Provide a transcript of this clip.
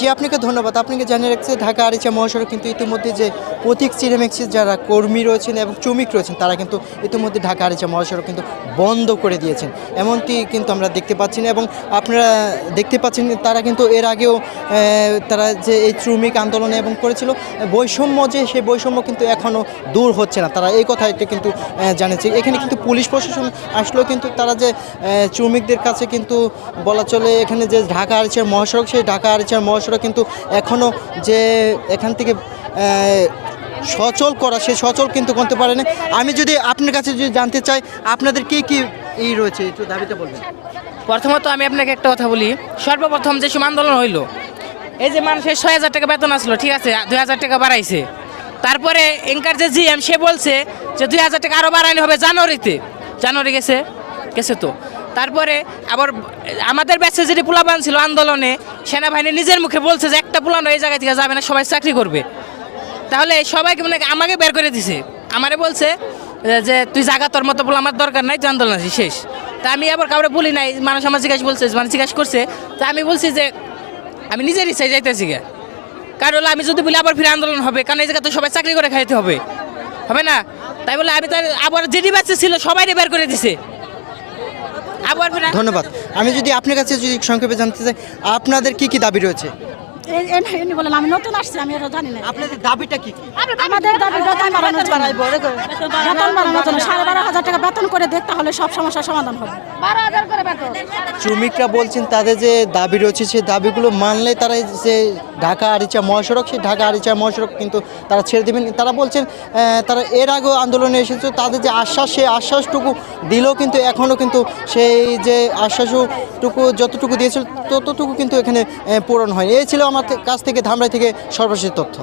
জি, আপনাকে ধন্যবাদ। আপনাকে জানিয়ে রাখছি ঢাকা আরিচা মহাসড়ক কিন্তু ইতিমধ্যে যে পথিক সিনেমেক্সের যারা কর্মী রয়েছেন এবং শ্রমিক রয়েছেন তারা কিন্তু ইতিমধ্যে ঢাকা আরিচা মহাসড়ক কিন্তু বন্ধ করে দিয়েছেন। এমনটি কিন্তু আমরা দেখতে পাচ্ছি না এবং আপনারা দেখতে পাচ্ছেন তারা কিন্তু এর আগেও তারা যে এই শ্রমিক আন্দোলনে এবং করেছিল বৈষম্য যে সেই বৈষম্য কিন্তু এখনও দূর হচ্ছে না। তারা এই কথাটি কিন্তু জানিয়েছে। এখানে কিন্তু পুলিশ প্রশাসন আসলেও কিন্তু তারা যে শ্রমিকদের কাছে কিন্তু বলা চলে এখানে যে ঢাকা আরিচা মহাসড়ক সেই ঢাকা আরিচা মহাসড়ক কিন্তু এখনও যে এখান থেকে সচল করা সে সচল কিন্তু করতে পারে না। আমি যদি আপনার কাছে যদি জানতে চাই আপনাদের কি এই রয়েছে একটু দাবিতে বলবেন। প্রথমত আমি আপনাকে একটা কথা বলি, সর্বপ্রথম যে সময় আন্দোলন হইলো এই যে মানুষের 6,000 টাকা বেতন আসলো, ঠিক আছে, 2,000 টাকা বাড়াইছে। তারপরে এনকার যে জিএম সে বলছে যে 2,000 টাকা আরও বাড়ানো হবে জানুয়ারি গেছে তো। তারপরে আবার আমাদের ব্যাচে যেটি পোলাপান ছিল আন্দোলনে, সেনাবাহিনী নিজের মুখে বলছে যে একটা পোলানো এই জায়গা থেকে যাবে না, সবাই চাকরি করবে। তাহলে সবাইকে মানে আমাকে বের করে দিছে, আমারে বলছে যে তুই জায়গা তোর মতো বলে আমার দরকার নাই, তুই আন্দোলন আছিস শেষ। তা আমি আবার কাউরে বলি নাই, মানুষ আমার জিজ্ঞাসা করছে। তা আমি বলছি যে আমি নিজের ইচ্ছায় যাইতেছি গে, কারণ হলো আমি যদি বলি আবার ফিরে আন্দোলন হবে, কারণ এই জায়গা তো সবাই চাকরি করে খাইতে হবে না। তাই বলে আমি তার আবার যেটি বাচ্চা ছিল সবাই বের করে দিছে আবার। ধন্যবাদ। আমি যদি আপনার কাছে যদি সংক্ষেপে জানতে চাই আপনাদের কি দাবি রয়েছে। বলেন আমি নতুন আসছি, আমি এটা জানি না। আপনাদের দাবিটা কি? আমাদের দাবি বেতন বাড়ানোর জন্য, বেতন বাড়ানোর জন্য 12,500 টাকা বেতন করে দেখ, তাহলে সব সমস্যার সমাধান হবে। 12,000 করে বেতন। শ্রমিকরা বলছেন তাদের যে দাবি রয়েছে সেই দাবিগুলো মানলে তারা যে ঢাকা আরিচা মহাসড়ক সেই ঢাকা আরিচা মহাসড়ক কিন্তু তারা ছেড়ে দেবেন। তারা বলছেন তারা এর আগেও আন্দোলনে এসেছে, তাদের যে আশ্বাস সেই আশ্বাসটুকু দিলেও কিন্তু এখনও কিন্তু সেই যে আশ্বাসটুকু যতটুকু দিয়েছিল ততটুকু কিন্তু এখানে পূরণ হয়। এই ছিল আমার কাছ থেকে ধামরাই থেকে সর্বশেষ তথ্য।